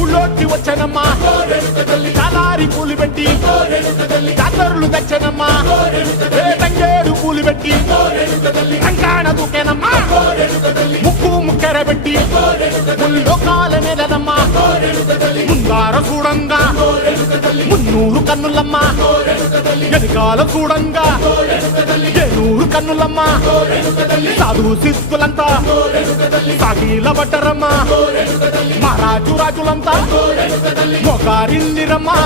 ఊళ్ళోకి వచ్చనమ్మా చాలారి పూలు పెట్టి జాతరులు తెచ్చనమ్మా తంగేడు పూలు పెట్టి కంకాణ దూకేనమ్మా ముక్కు ముక్కెర పెట్టి ముల్లోకాల నెలనమ్మా ముందార చూడంగా మున్నూరు కన్నులమ్మా వెనకాల చూడంగా ఏనూరు కన్నులమ్మా సాధు శిస్తులంతా సాగిల పడ్డరమ్మా మహారాజు రాజులంతా మొగారిందిరమ్మా